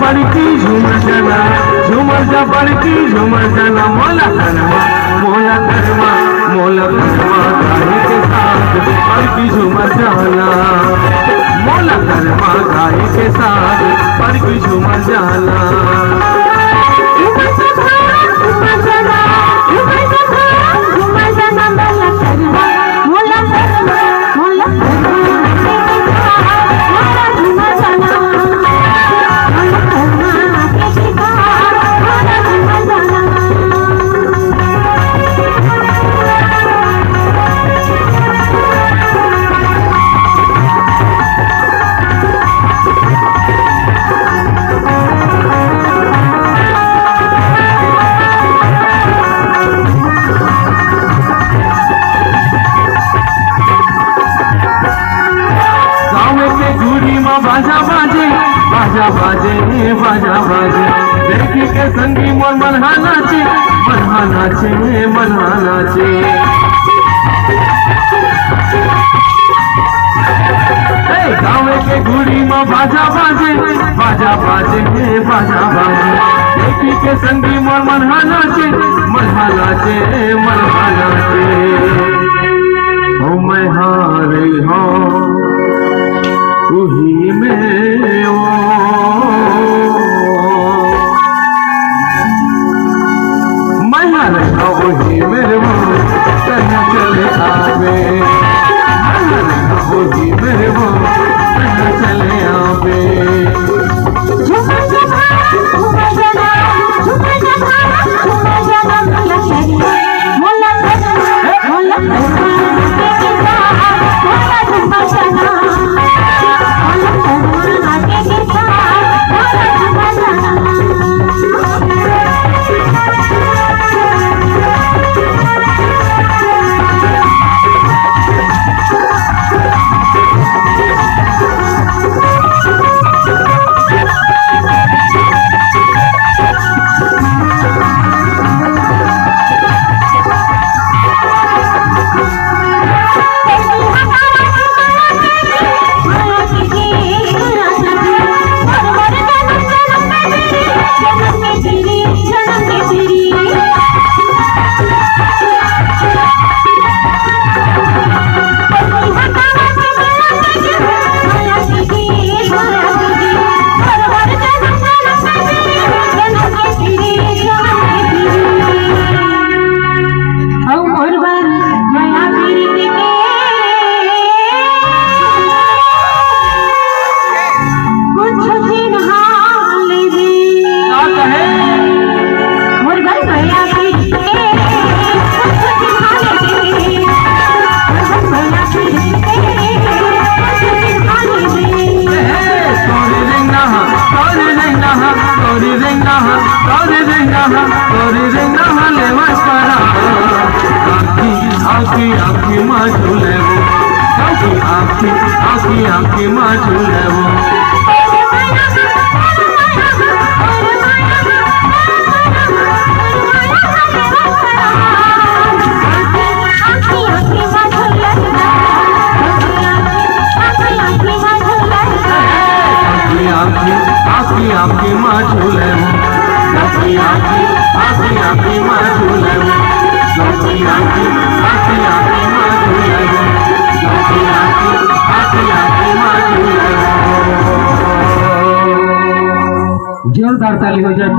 पड़की झूमर जना, झूमर जा पड़की झूमर जना। मोला कर्मा मोला कर्मा मोला कर्मा गाय के साथ पड़की झूमर जाना। मोला कर्मा गाय के साथ पड़की झूमर जाना। बाजा बाजे बाजा बाजे बाजा बाजे, देखी के संगी मोर मनहा नाचे मनहा नाचे मनहा नाचे। गाँव के गुड़ी में बाजा बाजे बाजा बाजे बाजा बाजे, देखी के संगी मोर मनहा नाचे मनहा नाचे मनहा नाचे। ओ मैं हारे हूँ उही में ओ, मैं हारे हूँ उही मेरे वो कहना चले आवे। उही मेरे वो कहना चले आवे। आखी आखी माँ झूले वो, आखी आखी आखी आखी माँ झूले वो। आखी आखी माँ झूले वो, आखी आखी आखी आखी माँ झूले वो। आखी आखी आखी आखी माँ झूले वो, आखी आखी आखी आखी माँ झूले वो। जोरदार ताली हो जाए।